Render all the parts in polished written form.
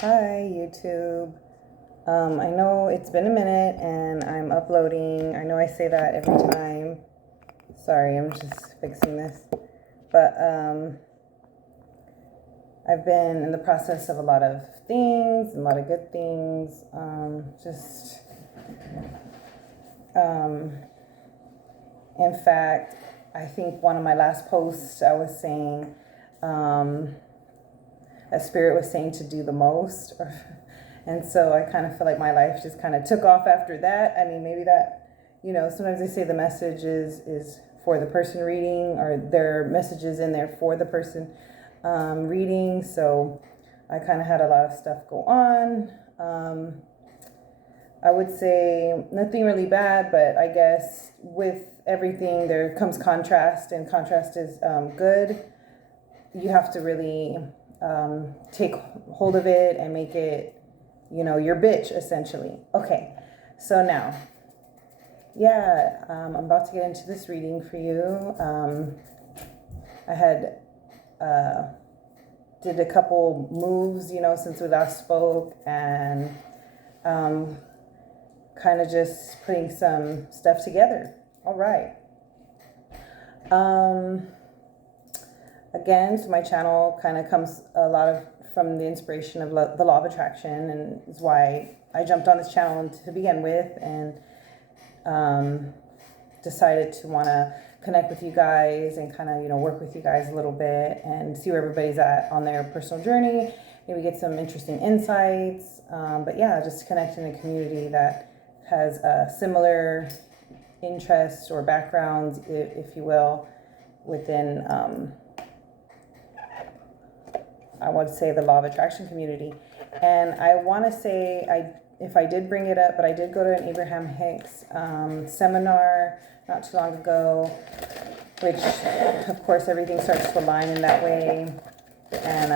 Hi, YouTube. I know it's been a minute and I'm uploading. I know I say that every time. Sorry, I'm just fixing this. But I've been in the process of a lot of things, a lot of good things. In fact, I think one of my last posts I was saying, that Spirit was saying to do the most. And so I kind of feel like my life just kind of took off after that. I mean, maybe that, sometimes they say the message is for the person reading, or there are messages in there for the person reading. So I kind of had a lot of stuff go on. I would say nothing really bad, but I guess with everything there comes contrast, and contrast is good. You have to really take hold of it and make it, your bitch, essentially. Okay, so now, I'm about to get into this reading for you. I had did a couple moves, since we last spoke, and kind of just putting some stuff together. All right. Again, so my channel kind of comes a lot of from the inspiration of the law of attraction, and is why I jumped on this channel to begin with, and decided to want to connect with you guys and kind of work with you guys a little bit and see where everybody's at on their personal journey, maybe get some interesting insights, but yeah, just connect in a community that has similar interests or backgrounds, if you will, within I would say the law of attraction community. And I want to say, if I did bring it up, but I did go to an Abraham Hicks seminar not too long ago, which of course everything starts to align in that way. And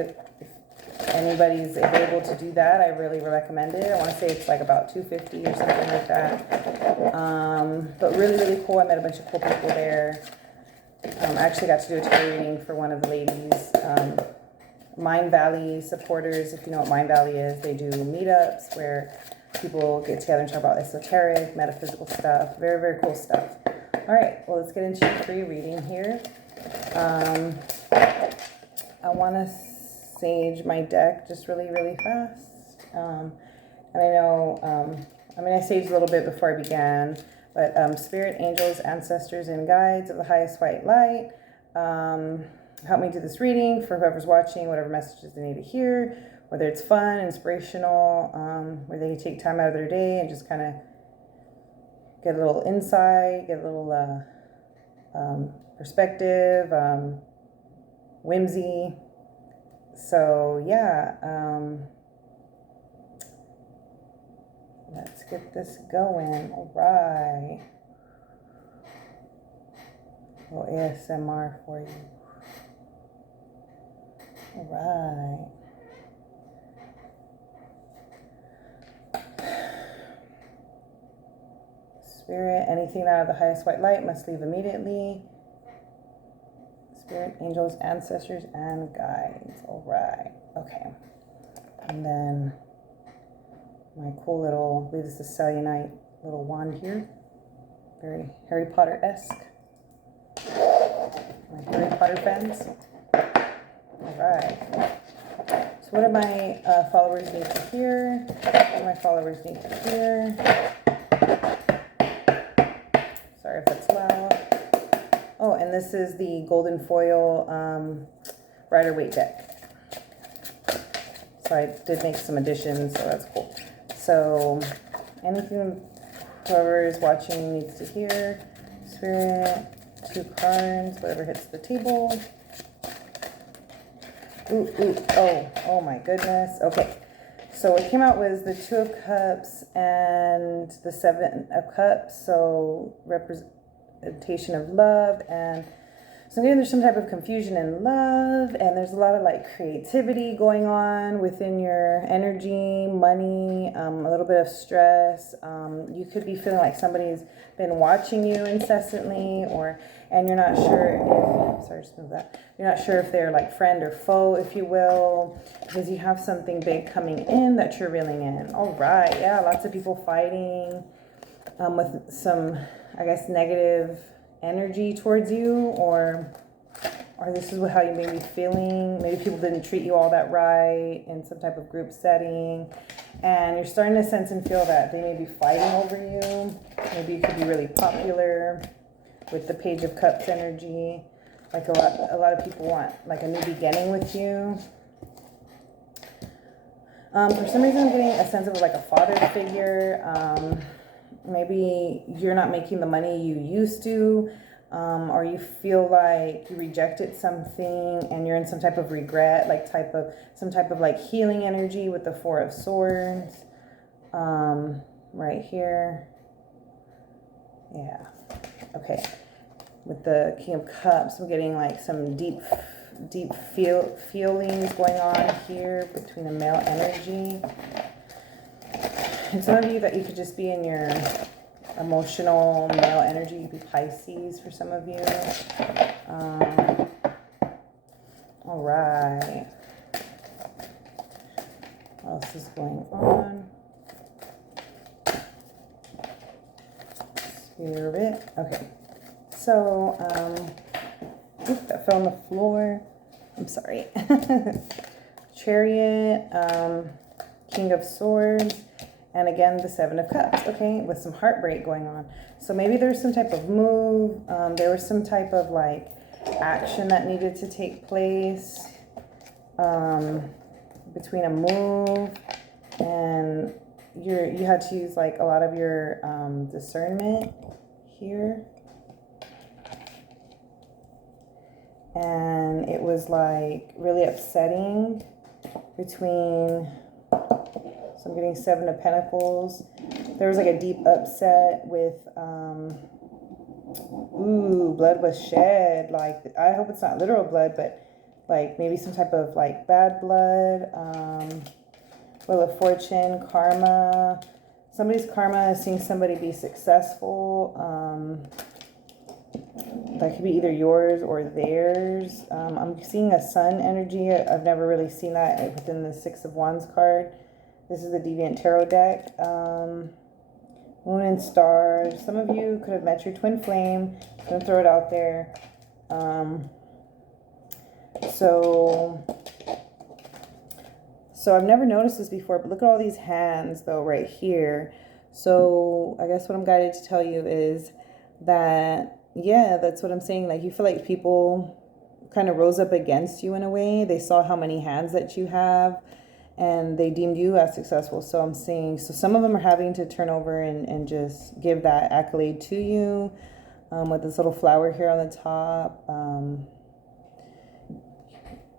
if anybody's able to do that, I really recommend it. I want to say it's like about $250 or something like that. But really, really cool. I met a bunch of cool people there. I actually got to do a tarot reading for one of the ladies. Mind Valley supporters, if you know what Mind Valley is, they do meetups where people get together and talk about esoteric, metaphysical stuff. Very, very cool stuff. All right, well, let's get into your free reading here. I want to sage my deck just really, really fast. And I know, I saged a little bit before I began, but spirit, angels, ancestors, and guides of the highest white light, help me do this reading for whoever's watching, whatever messages they need to hear, whether it's fun, inspirational, where they take time out of their day and just kind of get a little insight, get a little perspective, whimsy. So let's get this going. All right. A little ASMR for you. All right. Spirit, anything out of the highest white light must leave immediately. Spirit, angels, ancestors, and guides. All right. Okay. And then my cool little, I believe this is Selenite little wand here. Very Harry Potter-esque. My Harry Potter fans. All right. So what do my followers need to hear? What do my followers need to hear? Sorry if that's loud. Oh, and this is the golden foil Rider-Waite deck. So I did make some additions, so that's cool. So anything whoever is watching needs to hear. Spirit, 2 cards, whatever hits the table. Oh my goodness. Okay. So what came out was the 2 of Cups and the 7 of Cups. So representation of love, and so again, there's some type of confusion in love, and there's a lot of like creativity going on within your energy, money, a little bit of stress. You could be feeling like somebody's been watching you incessantly, or and you're not sure if, sorry, just move that. You're not sure if they're like friend or foe, if you will, because you have something big coming in that you're reeling in. All right, yeah, lots of people fighting with some, I guess, negative energy towards you, or this is how you may be feeling. Maybe people didn't treat you all that right in some type of group setting, and you're starting to sense and feel that they may be fighting over you. Maybe you could be really popular with the Page of Cups energy. Like a lot of people want like a new beginning with you. For some reason, I'm getting a sense of like a father figure. Maybe you're not making the money you used to. Or you feel like you rejected something and you're in some type of regret, like some type of like healing energy with the Four of Swords, right here. Yeah. Okay. With the King of Cups, we're getting like some deep feelings going on here between the male energy. And some of you that you could just be in your emotional male energy. You could be Pisces for some of you. All right. What else is going on? Spirit. Okay. So, that fell on the floor. I'm sorry. Chariot, King of Swords. And again, the Seven of Cups, okay, with some heartbreak going on. So maybe there's some type of move. There was some type of like action that needed to take place between a move and you had to use like a lot of your discernment here. And it was like really upsetting between... So I'm getting Seven of Pentacles. There was like a deep upset with, blood was shed. Like, I hope it's not literal blood, but like maybe some type of like bad blood. Wheel of Fortune, karma. Somebody's karma is seeing somebody be successful. That could be either yours or theirs. I'm seeing a sun energy. I've never really seen that within the Six of Wands card. This is the Deviant Tarot deck. Moon and Stars. Some of you could have met your twin flame. I'm going to throw it out there. So I've never noticed this before, but look at all these hands, though, right here. So I guess what I'm guided to tell you is that, yeah, that's what I'm saying. Like, you feel like people kind of rose up against you in a way. They saw how many hands that you have, and they deemed you as successful. So I'm saying, so some of them are having to turn over and just give that accolade to you, with this little flower here on the top,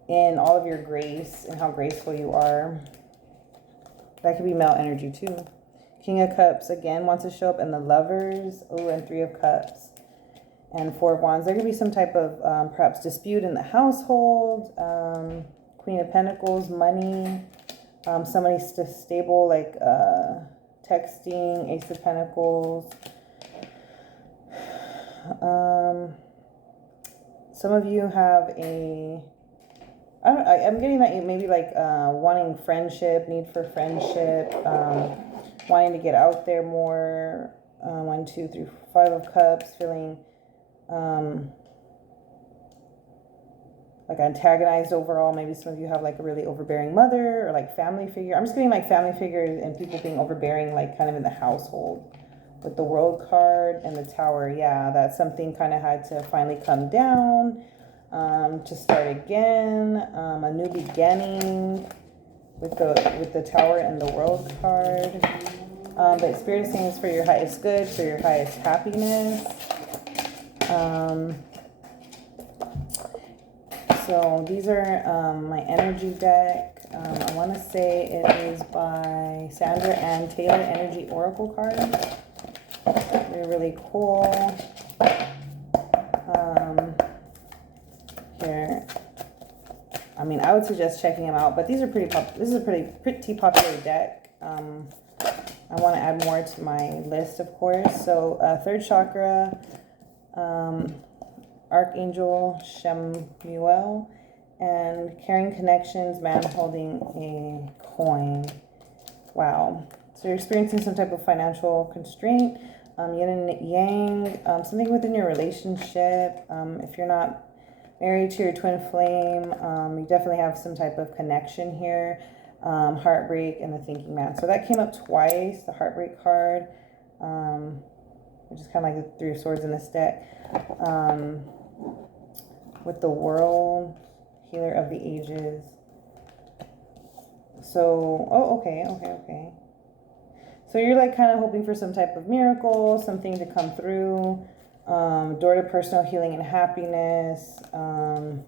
and all of your grace and how graceful you are. That could be male energy too. King of Cups again wants to show up, and the Lovers. Oh, and Three of Cups and Four of Wands. There could be some type of perhaps dispute in the household. Queen of Pentacles, money. Somebody stable, like texting. Ace of Pentacles. Some of you have I'm getting that you maybe like wanting friendship, need for friendship, wanting to get out there more. 1, 2, 3, 5 of Cups, feeling like antagonized overall. Maybe some of you have like a really overbearing mother or like family figure. I'm just getting like family figures and people being overbearing, like kind of in the household. With the World card and the Tower, yeah, that something kind of had to finally come down, to start again, a new beginning with the Tower and the World card. But Spirit is saying it's for your highest good, for your highest happiness. So these are my energy deck. I want to say it is by Sandra Ann Taylor Energy Oracle cards. They're really cool. Here, I mean, I would suggest checking them out, but these are this is a pretty popular deck. I want to add more to my list, of course. So third chakra, Archangel Shemuel, and caring connections, man holding a coin. Wow. So you're experiencing some type of financial constraint, yin and yang, something within your relationship. If you're not married to your twin flame, you definitely have some type of connection here. Heartbreak and the thinking man. So that came up twice, the heartbreak card, which is kind of like the Three of Swords in this deck. With the World, Healer of the Ages. So, oh, okay. So you're like kind of hoping for some type of miracle, something to come through, door to personal healing and happiness, and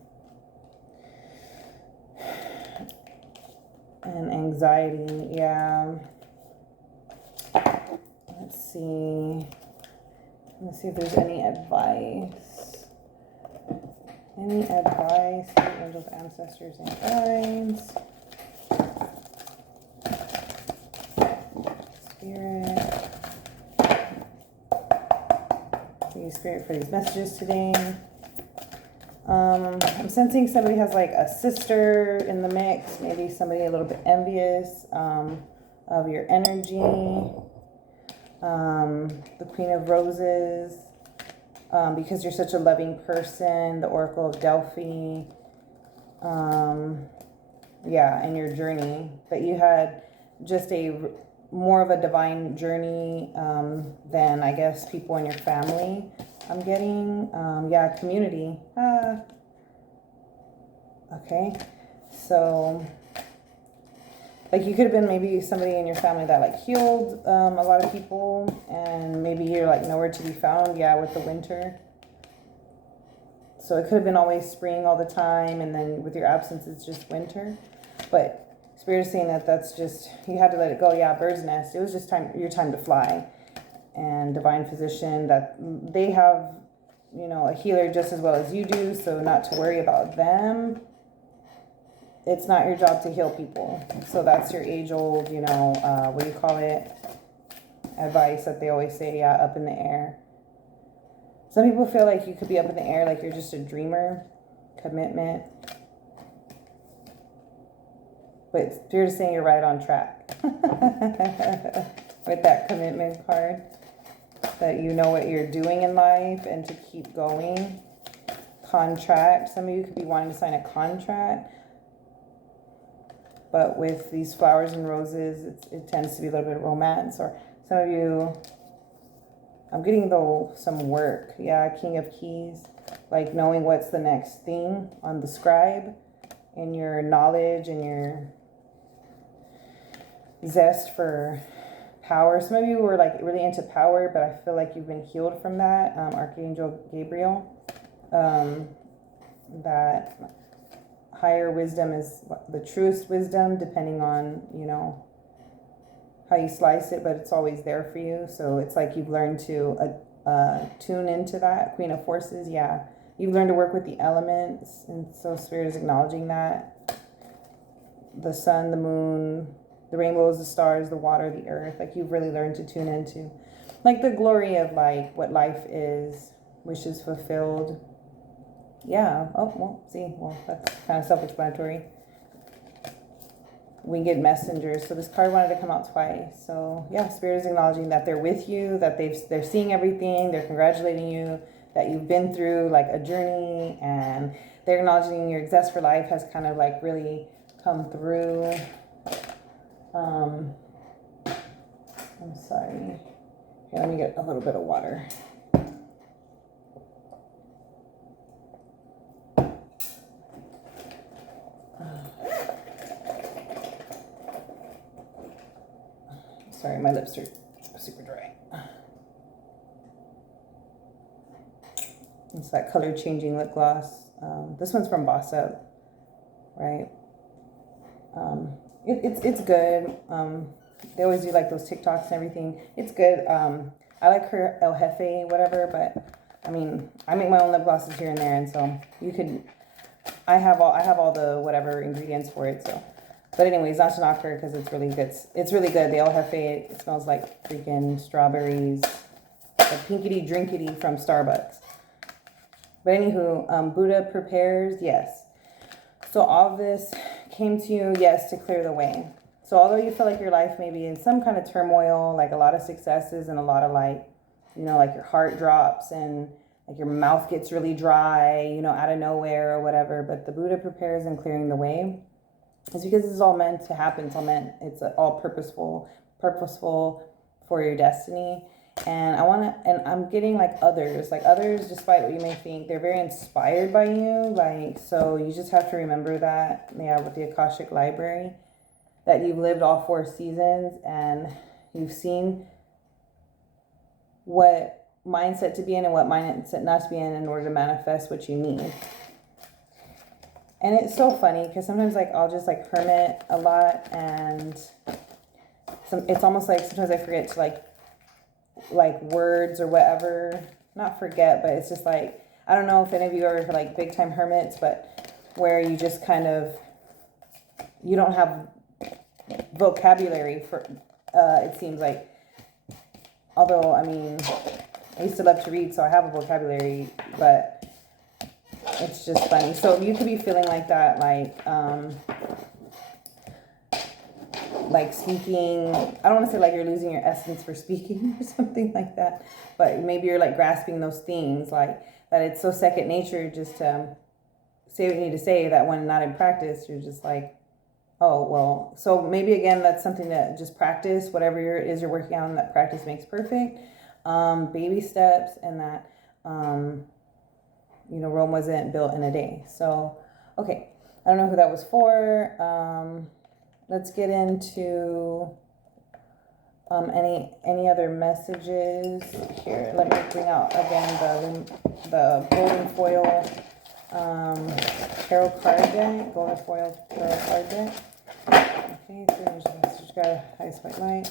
anxiety. Yeah. Let's see if there's any advice. Any advice for angels, ancestors, and guides? Spirit. Thank you, Spirit, for these messages today. I'm sensing somebody has like a sister in the mix. Maybe somebody a little bit envious of your energy. The Queen of Roses. Because you're such a loving person, the Oracle of Delphi, yeah, and your journey, that you had just more of a divine journey than I guess people in your family. I'm getting, yeah, community. Okay, so like you could have been maybe somebody in your family that like healed a lot of people, and maybe you're like nowhere to be found. Yeah, with the winter. So it could have been always spring all the time, and then with your absence it's just winter. But Spirit is saying that that's just, you had to let it go. Yeah, bird's nest. It was just your time to fly. And divine physician, that they have, you know, a healer just as well as you do, so not to worry about them. It's not your job to heal people. So that's your age-old, you know, what do you call it? Advice that they always say, yeah, up in the air. Some people feel like you could be up in the air, like you're just a dreamer. Commitment. But Spirit is saying you're right on track. With that commitment card. That you know what you're doing in life and to keep going. Contract. Some of you could be wanting to sign a contract. But with these flowers and roses, it tends to be a little bit of romance. Or some of you, I'm getting though some work. Yeah, King of Keys. Like knowing what's the next thing on the scribe. And your knowledge and your zest for power. Some of you were like really into power, but I feel like you've been healed from that. Archangel Gabriel. That higher wisdom is the truest wisdom, depending on, you know, how you slice it, but it's always there for you. So it's like you've learned to tune into that. Queen of Forces, yeah. You've learned to work with the elements, and so Spirit is acknowledging that. The sun, the moon, the rainbows, the stars, the water, the earth. Like you've really learned to tune into like the glory of like what life is, wishes fulfilled. Yeah. Oh, well, see, well, that's kind of self-explanatory. Winged messengers. So this card wanted to come out twice. So yeah, Spirit is acknowledging that they're with you, that they're seeing everything, they're congratulating you, that you've been through like a journey, and they're acknowledging your zest for life has kind of like really come through. I'm sorry. Here, let me get a little bit of water. Sorry, my lips are super dry. It's that color changing lip gloss. This one's from Boss Up, right? It's good. They always do like those TikToks and everything. It's good. I like her El Jefe, whatever, but I mean, I make my own lip glosses here and there, and so you could. I have all the whatever ingredients for it, so. But anyways, not to knock her because it's really good. It's really good. The El Jefe, it smells like freaking strawberries. Like pinkity drinkity from Starbucks. But anywho, Buddha prepares, yes. So all of this came to you, yes, to clear the way. So although you feel like your life may be in some kind of turmoil, like a lot of successes and a lot of like, you know, like your heart drops and like your mouth gets really dry, you know, out of nowhere or whatever. But the Buddha prepares in clearing the way. It's because this is all meant to happen. It's all purposeful for your destiny. And I'm getting like others, despite what you may think, they're very inspired by you. Like, so you just have to remember that, yeah, with the Akashic Library, that you've lived all 4 seasons and you've seen what mindset to be in and what mindset not to be in order to manifest what you need. And it's so funny because sometimes like I'll just like hermit a lot, and it's almost like sometimes I forget to like words or whatever. Not forget, but it's just like, I don't know if any of you are like big time hermits, but where you just kind of, you don't have vocabulary for, it seems like, although, I mean, I used to love to read, so I have a vocabulary, but it's just funny. So you could be feeling like that, like speaking, I don't want to say like you're losing your essence for speaking or something like that, but maybe you're like grasping those things, like that it's so second nature just to say what you need to say, that when not in practice, you're just like, oh, well, so maybe again, that's something that just practice, whatever it is you're working on, that practice makes perfect. Baby steps, and that, you know, Rome wasn't built in a day. So, okay, I don't know who that was for. Let's get into any other messages here. Let me bring out again the golden foil tarot card deck, golden foil tarot card deck. Okay, so there's a message, got a highest white light.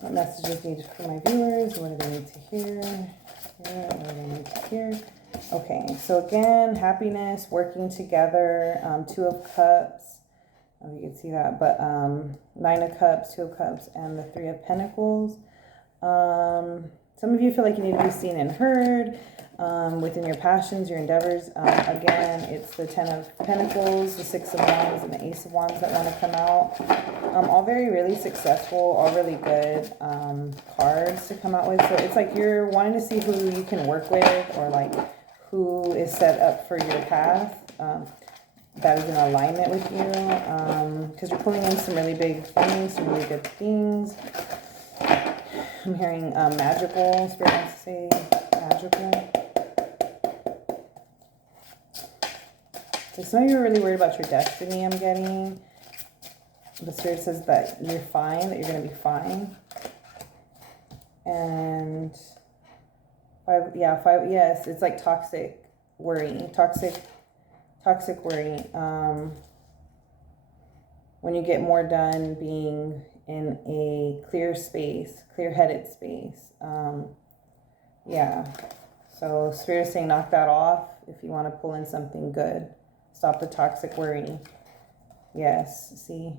What messages needed for my viewers? What do they need to hear? What do they need to hear? Okay, so again, happiness, working together, 2 of Cups. Oh, you can see that, but 9 of Cups, 2 of Cups, and the 3 of Pentacles. Some of you feel like you need to be seen and heard within your passions, your endeavors. Again, it's the 10 of Pentacles, the 6 of Wands, and the Ace of Wands that want to come out. All very, really successful, all really good cards to come out with. So it's like you're wanting to see who you can work with, or like who is set up for your path that is in alignment with you, because you're pulling in some really big things, some really good things. I'm hearing magical, Spirit wants to say magical. So some of you are really worried about your destiny, I'm getting. The Spirit says that you're fine, that you're going to be fine. And 5, yes, it's like toxic worry, toxic worry. When you get more done being in a clear space, clear-headed space. Yeah. So Spirit is saying knock that off if you want to pull in something good. Stop the toxic worry. Yes, see?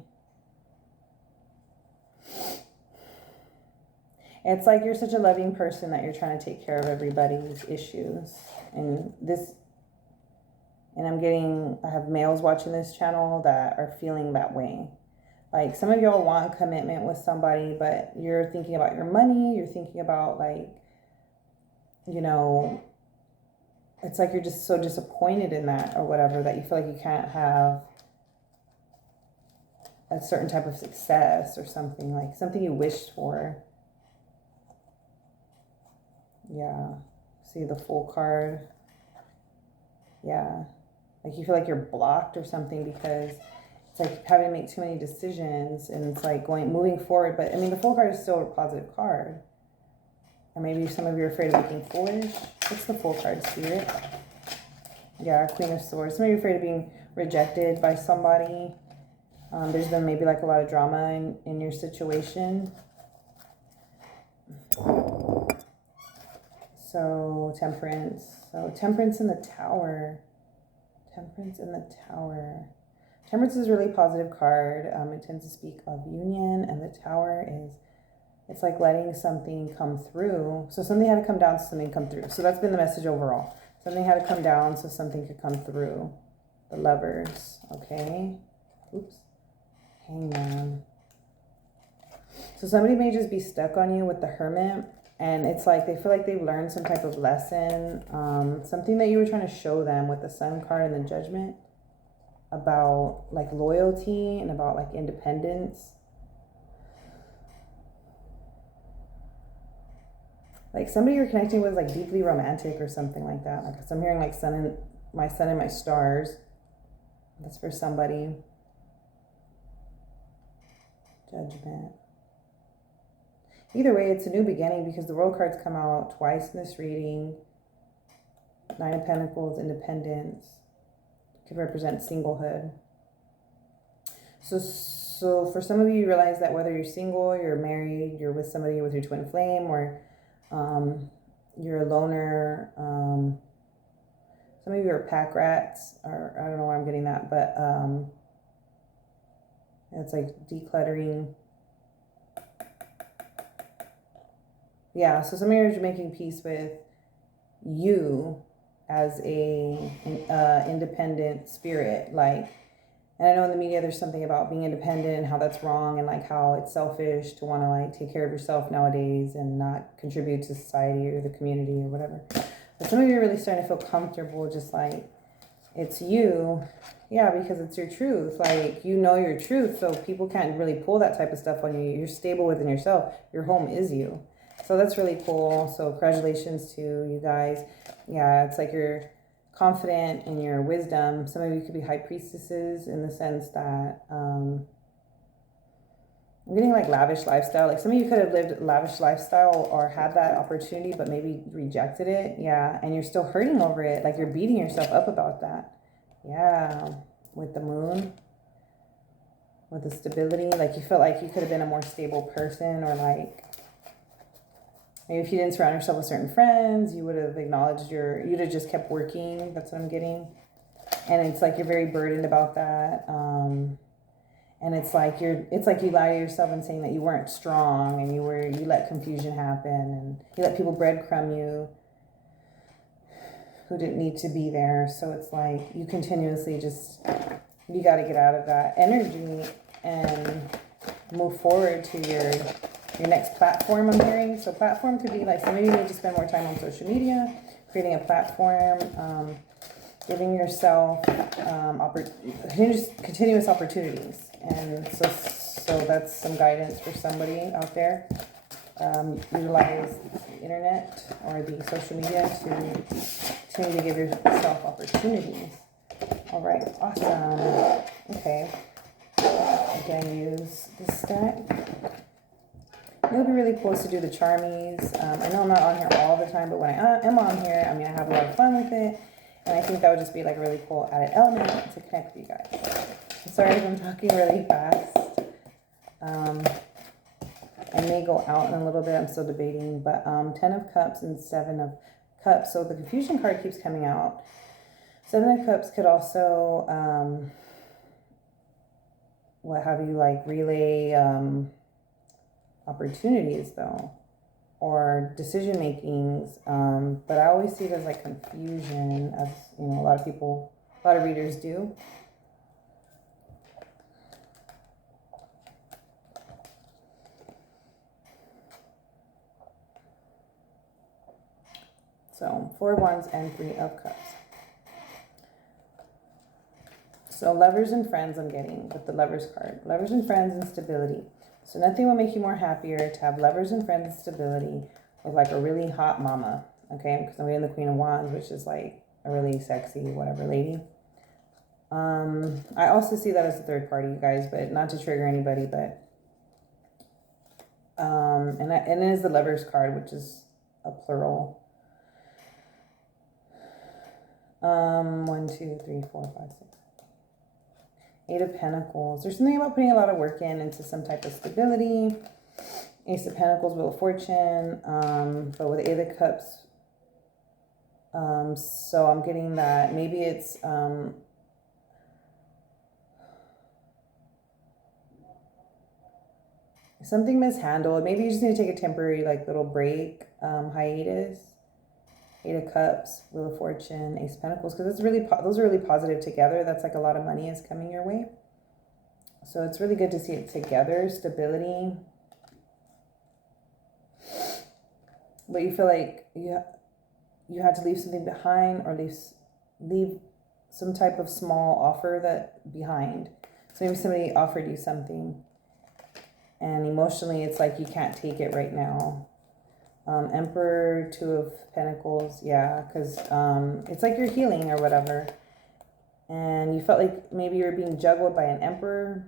It's like you're such a loving person that you're trying to take care of everybody's issues. And I have males watching this channel that are feeling that way. Like some of y'all want commitment with somebody, but you're thinking about your money. You're thinking about like, you know, it's like you're just so disappointed in that or whatever, that you feel like you can't have a certain type of success or something, like something you wished for. Yeah. See the Fool card. Yeah. Like you feel like you're blocked or something because it's like having to make too many decisions, and it's like moving forward. But I mean, the Fool card is still a positive card. Or maybe some of you are afraid of looking foolish. What's the Fool card, Spirit? Yeah, Queen of Swords. Some of you are afraid of being rejected by somebody. There's been maybe like a lot of drama in your situation. So Temperance. So Temperance in the Tower. Temperance in the Tower. Temperance is a really positive card. It tends to speak of union, and the Tower is It's like letting something come through. So something had to come down so something come through. So that's been the message overall. Something had to come down so something could come through. The Lovers, okay? Oops. Hangman. So somebody may just be stuck on you with the Hermit, and it's like they feel like they've learned some type of lesson, something that you were trying to show them with the Sun card and the Judgment about like loyalty and about like independence. Like somebody you're connecting with is like deeply romantic or something like that. Like I'm hearing like sun and my stars. That's for somebody. Judgment. Either way, it's a new beginning because the World cards come out twice in this reading. Nine of Pentacles, independence. Could represent singlehood. So for some of you realize that whether you're single, you're married, you're with somebody with your twin flame, or you're a loner. Some of you are pack rats, or I don't know where I'm getting that, but it's like decluttering. Yeah, so some of you are making peace with you as a independent spirit. Like, and I know in the media there's something about being independent and how that's wrong, and like how it's selfish to want to like take care of yourself nowadays and not contribute to society or the community or whatever. But some of you are really starting to feel comfortable, just like it's you. Yeah, because it's your truth. Like, you know your truth, so people can't really pull that type of stuff on you. You're stable within yourself. Your home is you. So that's really cool. So congratulations to you guys. Yeah, it's like you're confident in your wisdom. Some of you could be high priestesses in the sense that I'm getting like lavish lifestyle. Like some of you could have lived lavish lifestyle or had that opportunity, but maybe rejected it. Yeah, and you're still hurting over it. Like you're beating yourself up about that. Yeah, with the Moon, with the stability. Like you felt like you could have been a more stable person, or like maybe if you didn't surround yourself with certain friends, you would have acknowledged you'd have just kept working. That's what I'm getting. And it's like you're very burdened about that. And it's like you lie to yourself and saying that you weren't strong, and you let confusion happen, and you let people breadcrumb you who didn't need to be there. So it's like you continuously you got to get out of that energy and move forward to your next platform, I'm hearing. So platform could be like, so maybe you need to spend more time on social media, creating a platform, giving yourself continuous opportunities. And so that's some guidance for somebody out there. Utilize the internet or the social media to continue to give yourself opportunities. All right, awesome. Okay. Again, use this deck. It would be really cool to do the Charmies. I know I'm not on here all the time, but when I am on here, I mean, I have a lot of fun with it. And I think that would just be like a really cool added element to connect with you guys. I'm sorry if I'm talking really fast. I may go out in a little bit. I'm still debating. But 10 of Cups and 7 of Cups. So the confusion card keeps coming out. 7 of Cups could also, what have you, like relay opportunities though, or decision makings, but I always see it as like confusion, as you know, a lot of readers do. So 4 of Wands and 3 of Cups. So lovers and friends I'm getting with the Lovers card. Lovers and friends and stability. So nothing will make you more happier to have lovers and friends and stability with like a really hot mama, okay? Because I'm getting the Queen of Wands, which is like a really sexy whatever lady. I also see that as a third party, you guys, but not to trigger anybody, but and it is the Lovers card, which is a plural. 1, 2, 3, 4, 5, 6. 8 of Pentacles. There's something about putting a lot of work into some type of stability. Ace of Pentacles, Wheel of Fortune. But with 8 of Cups, so I'm getting that maybe it's something mishandled. Maybe you just need to take a temporary like little break, hiatus. Eight of Cups, Wheel of Fortune, Ace of Pentacles, because it's really those are really positive together. That's like a lot of money is coming your way. So it's really good to see it together, stability. But you feel like you had to leave something behind, or leave some type of small offer that behind. So maybe somebody offered you something, and emotionally it's like you can't take it right now. Emperor, Two of Pentacles, yeah, because it's like you're healing or whatever. And you felt like maybe you were being juggled by an Emperor.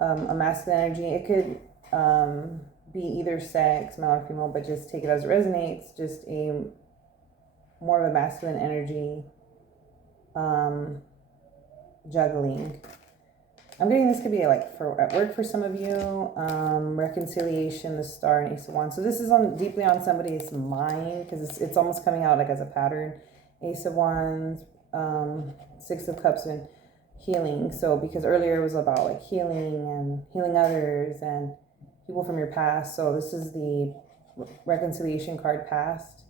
A masculine energy. It could be either sex, male or female, but just take it as it resonates. Just a more of a masculine energy juggling. I'm getting this could be like for at work for some of you. Reconciliation, the Star, and Ace of Wands. So this is deeply on somebody's mind, because it's almost coming out like as a pattern. Ace of Wands, Six of Cups, and healing. So because earlier it was about like healing and healing others and people from your past. So this is the reconciliation card, past.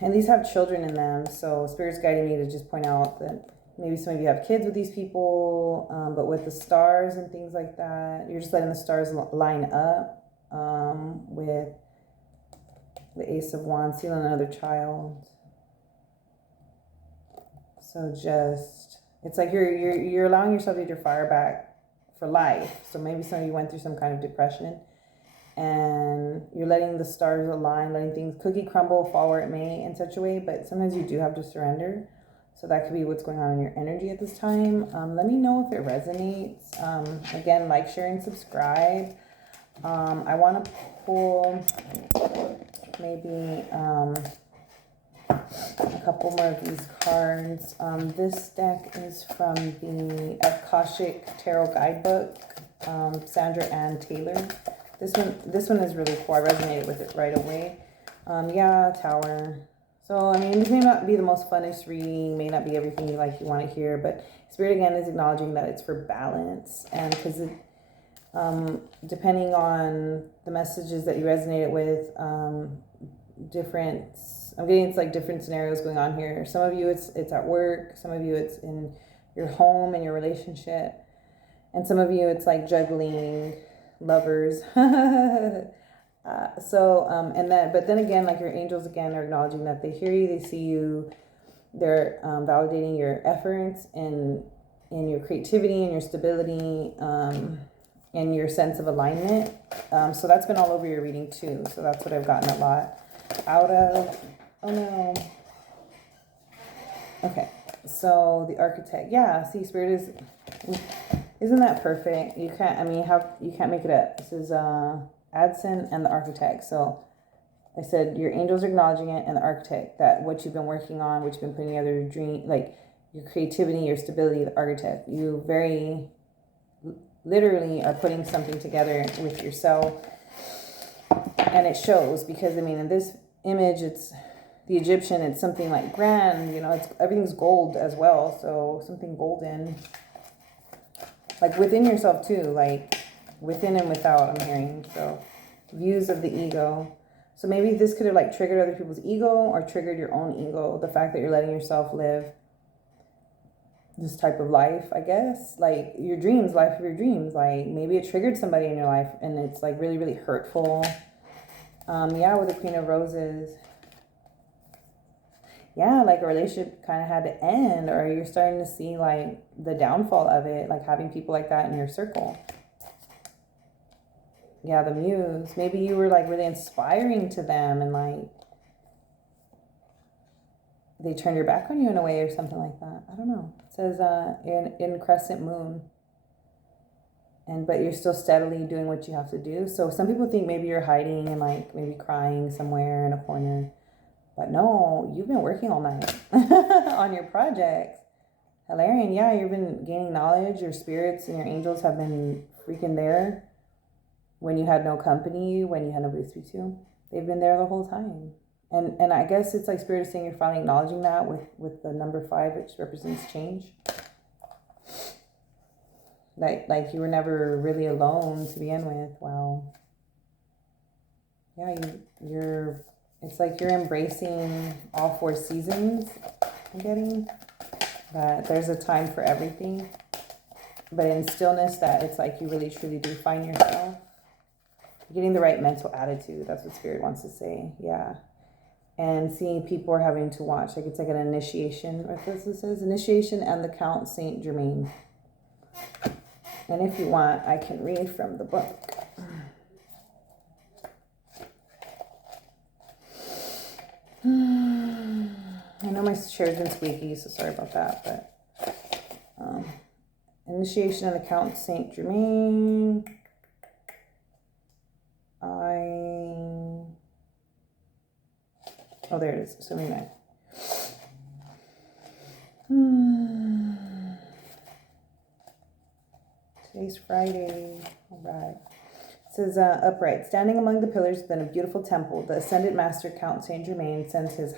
And these have children in them. So Spirit's guiding me to just point out that maybe some of you have kids with these people, but with the stars and things like that, you're just letting the stars line up with the Ace of Wands, sealing another child. So just, it's like you're allowing yourself to get your fire back for life. So maybe some of you went through some kind of depression, and you're letting the stars align, letting things cookie crumble, fall where it may in such a way, but sometimes you do have to surrender. So that could be what's going on in your energy at this time. Let me know if it resonates. Again, like, share, and subscribe. I want to pull maybe a couple more of these cards. This deck is from the Akashic Tarot Guidebook, Sandra Ann Taylor. This one is really cool. I resonated with it right away. Yeah, Tower. So, I mean, this may not be the most funnest reading, may not be everything you want to hear, but Spirit again is acknowledging that it's for balance, and because it, depending on the messages that you resonated with, I'm getting it's like different scenarios going on here. Some of you it's at work, some of you it's in your home and your relationship, and some of you it's like juggling lovers. But then again, like your angels again are acknowledging that they hear you, they see you, they're validating your efforts and your creativity and your stability, and your sense of alignment. So that's been all over your reading too. So that's what I've gotten a lot out of. Oh no. Okay. So the Architect. Yeah. See, Spirit isn't that perfect? You can't. I mean, you can't make it up. This is Addison and the Architect. So I said your angels are acknowledging it, and the Architect, that what you've been working on, what you've been putting together, your dream, like your creativity, your stability, the Architect. You very literally are putting something together with yourself, and it shows, because I mean, in this image, it's the Egyptian, it's something like grand, it's everything's gold as well, so something golden, like within yourself too, like within and without, I'm hearing. So views of the ego. So maybe this could have like triggered other people's ego, or triggered your own ego, the fact that you're letting yourself live this type of life, I guess, like your dreams, life of your dreams. Like maybe it triggered somebody in your life, and it's like really, really hurtful. Yeah, with the Queen of Roses. Yeah, like a relationship kind of had to end, or you're starting to see like the downfall of it, like having people like that in your circle. Yeah, the Muse. Maybe you were like really inspiring to them, and like they turned your back on you in a way or something like that. I don't know. It says in Crescent Moon. But you're still steadily doing what you have to do. So some people think maybe you're hiding and like maybe crying somewhere in a corner. But no, you've been working all night on your projects. Hilarion, yeah, you've been gaining knowledge. Your spirits and your angels have been freaking there when you had no company, when you had nobody to speak to. They've been there the whole time. And I guess it's like Spirit is saying you're finally acknowledging that with the number 5, which represents change. like you were never really alone to begin with. Wow. Yeah, you're it's like you're embracing all 4 seasons, I'm getting. That there's a time for everything. But in stillness, that it's like you really truly do find yourself. Getting the right mental attitude, that's what Spirit wants to say. Yeah. And seeing people are having to watch. Like it's like an initiation, or this it says, initiation and the Count Saint Germain. And if you want, I can read from the book. I know my chair's been squeaky, so sorry about that. But initiation of the Count Saint Germain. Oh, there it is. So many nights. Today's Friday. All right. It says, upright, standing among the pillars within a beautiful temple, the ascended master Count Saint Germain sends his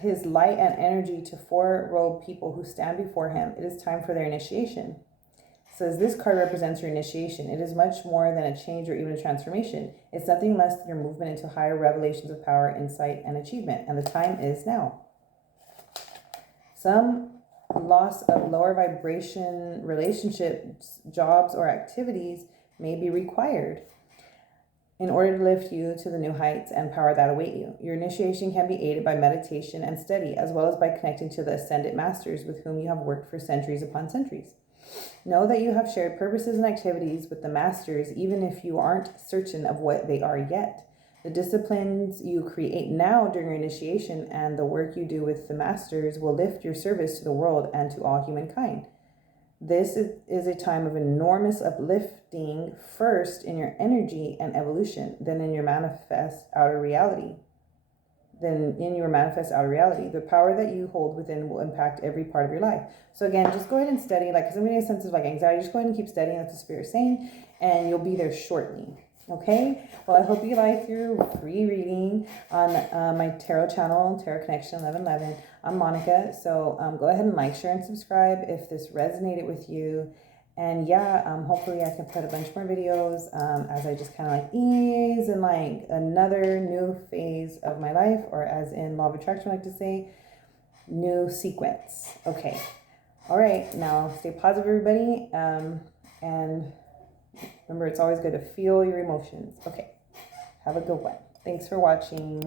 his light and energy to 4 robed people who stand before him. It is time for their initiation. It says, this card represents your initiation. It is much more than a change or even a transformation. It's nothing less than your movement into higher revelations of power, insight, and achievement. And the time is now. Some loss of lower vibration relationships, jobs, or activities may be required in order to lift you to the new heights and power that await you. Your initiation can be aided by meditation and study, as well as by connecting to the ascended masters with whom you have worked for centuries upon centuries. Know that you have shared purposes and activities with the masters, even if you aren't certain of what they are yet. The disciplines you create now during your initiation and the work you do with the masters will lift your service to the world and to all humankind. This is a time of enormous uplifting, first in your energy and evolution, then in your manifest outer reality. The power that you hold within will impact every part of your life. So again, just go ahead and study. Like, because I'm getting a sense of like anxiety, just go ahead and keep studying. That's what the Spirit's saying, and you'll be there shortly. Okay, well, I hope you like your free reading on my tarot channel, Tarot Connection 1111. I'm Monica, so go ahead and like, share, and subscribe if this resonated with you. And yeah, hopefully I can put a bunch more videos as I just kind of like ease in like another new phase of my life, or as in Law of Attraction, I like to say, new sequence. Okay, all right, now stay positive, everybody, and remember, it's always good to feel your emotions. Okay, have a good one. Thanks for watching.